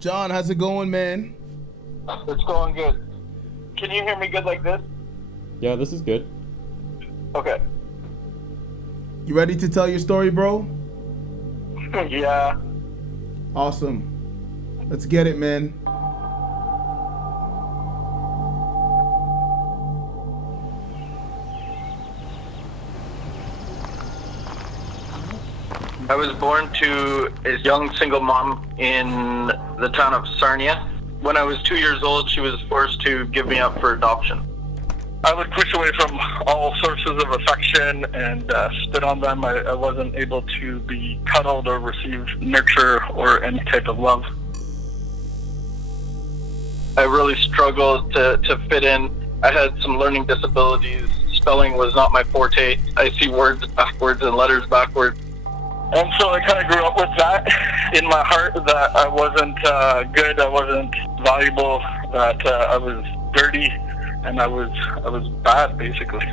John, how's it going, man? It's going good. Can you hear me good like this? Yeah, this is good. Okay. You ready to tell your story, bro? Yeah. Awesome. Let's get it, man. I was born to a young single mom in the town of Sarnia. When I was 2 years old, she was forced to give me up for adoption. I would push away from all sources of affection and spit on them. I wasn't able to be cuddled or receive nurture or any type of love. I really struggled to fit in. I had some learning disabilities. Spelling was not my forte. I see words backwards and letters backwards. And so I kind of grew up with that in my heart, that I wasn't good, I wasn't valuable, that I was dirty, and I was bad, basically.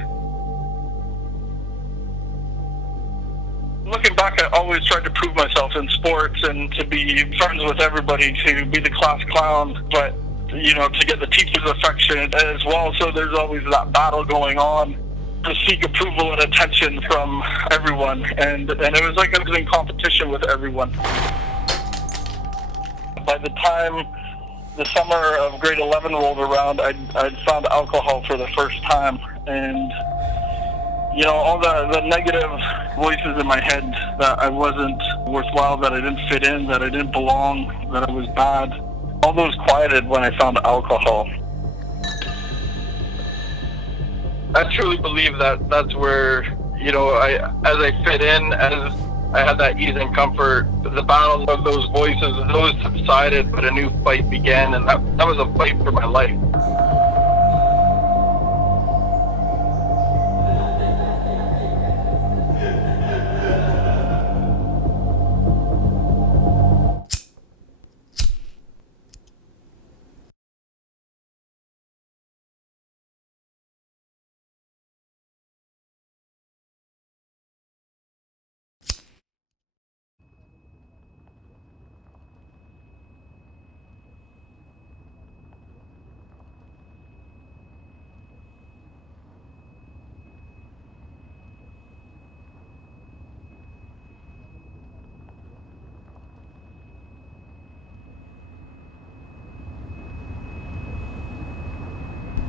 Looking back, I always tried to prove myself in sports and to be friends with everybody, to be the class clown, but, to get the teacher's affection as well. So there's always that battle going on to seek approval and attention from everyone. And it was like I was in competition with everyone. By the time the summer of grade 11 rolled around, I'd found alcohol for the first time. And, all the negative voices in my head that I wasn't worthwhile, that I didn't fit in, that I didn't belong, that I was bad, all those quieted when I found alcohol. I truly believe that that's where, as I fit in, as I had that ease and comfort, the battle of those voices, those subsided, but a new fight began, and that was a fight for my life.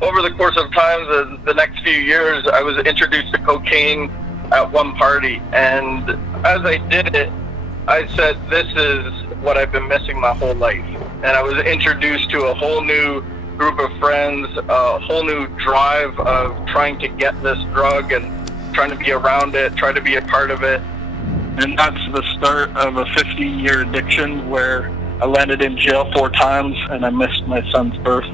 Over the course of time, the next few years, I was introduced to cocaine at one party, and as I did it, I said, this is what I've been missing my whole life. And I was introduced to a whole new group of friends, a whole new drive of trying to get this drug and trying to be around it, try to be a part of it. And that's the start of a 15-year addiction where I landed in jail 4 times and I missed my son's birth.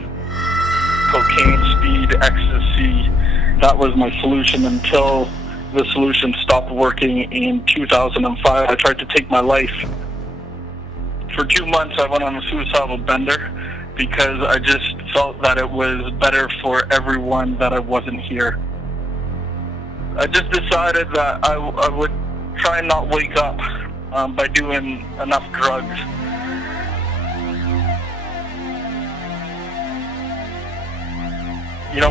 Cocaine, speed, ecstasy, that was my solution until the solution stopped working in 2005. I tried to take my life. For 2 months, I went on a suicidal bender because I just felt that it was better for everyone that I wasn't here. I just decided that I would try and not wake up by doing enough drugs.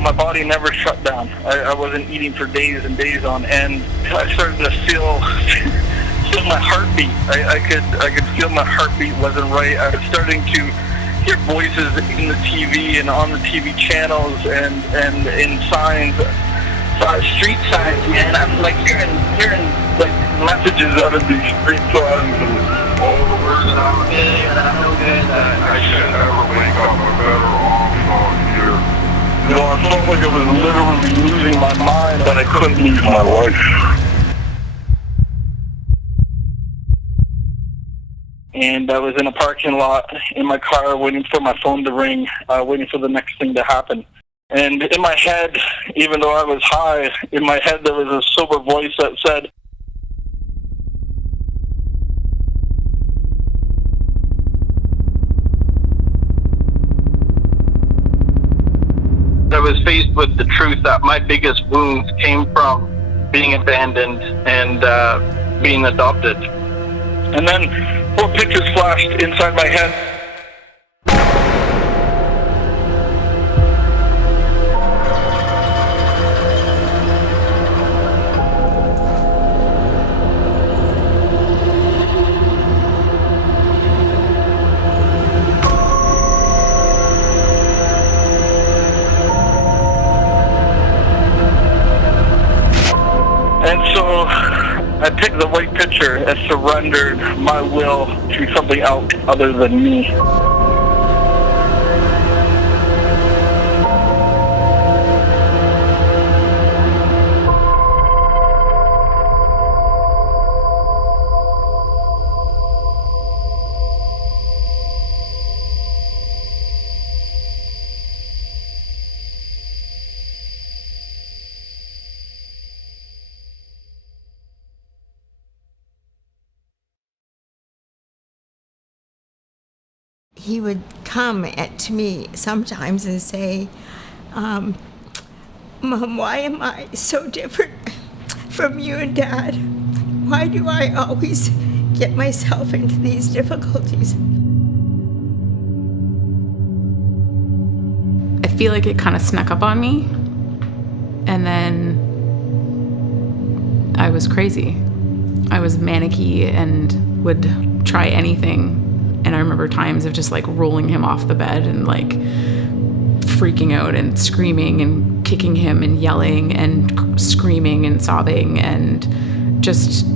My body never shut down. I wasn't eating for days and days on end. I started to feel my heartbeat. I could feel my heartbeat wasn't right. I was starting to hear voices in the TV and on the TV channels and in signs, street signs, man. I'm like hearing like messages out of these street signs and all the words that I'm okay and I'm no good. I should never wake up a better off on here. I felt like I was literally losing my mind, but I couldn't lose my life. And I was in a parking lot in my car waiting for my phone to ring, waiting for the next thing to happen. And in my head, even though I was high, in my head there was a sober voice that said, I was faced with the truth that my biggest wounds came from being abandoned and being adopted. And then 4 pictures flashed inside my head. picked the right picture and surrendered my will to something else other than me. He would come to me sometimes and say, Mom, why am I so different from you and Dad? Why do I always get myself into these difficulties? I feel like it kind of snuck up on me, and then I was crazy. I was manicky and would try anything. And I remember times of just like rolling him off the bed and like freaking out and screaming and kicking him and yelling and screaming and sobbing and just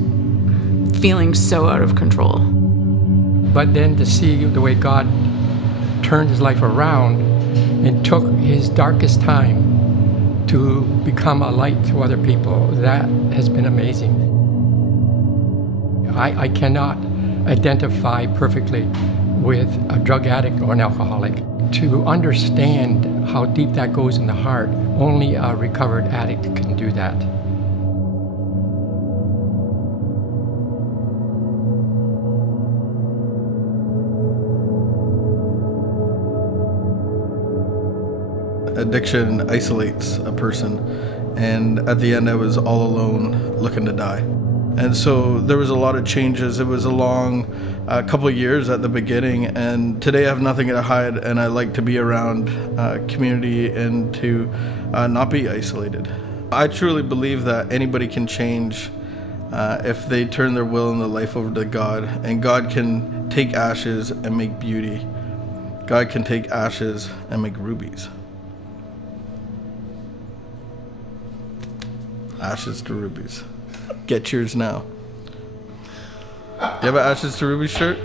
feeling so out of control. But then to see the way God turned his life around and took his darkest time to become a light to other people, that has been amazing. I cannot identify perfectly with a drug addict or an alcoholic. To understand how deep that goes in the heart, only a recovered addict can do that. Addiction isolates a person, and at the end I was all alone looking to die. And so there was a lot of changes. It was a long couple of years at the beginning, and today I have nothing to hide, and I like to be around community and to not be isolated. I truly believe that anybody can change if they turn their will and their life over to God, and God can take ashes and make beauty. God can take ashes and make rubies. Ashes to rubies. Get yours now. Do you have an Ashes to Ruby shirt?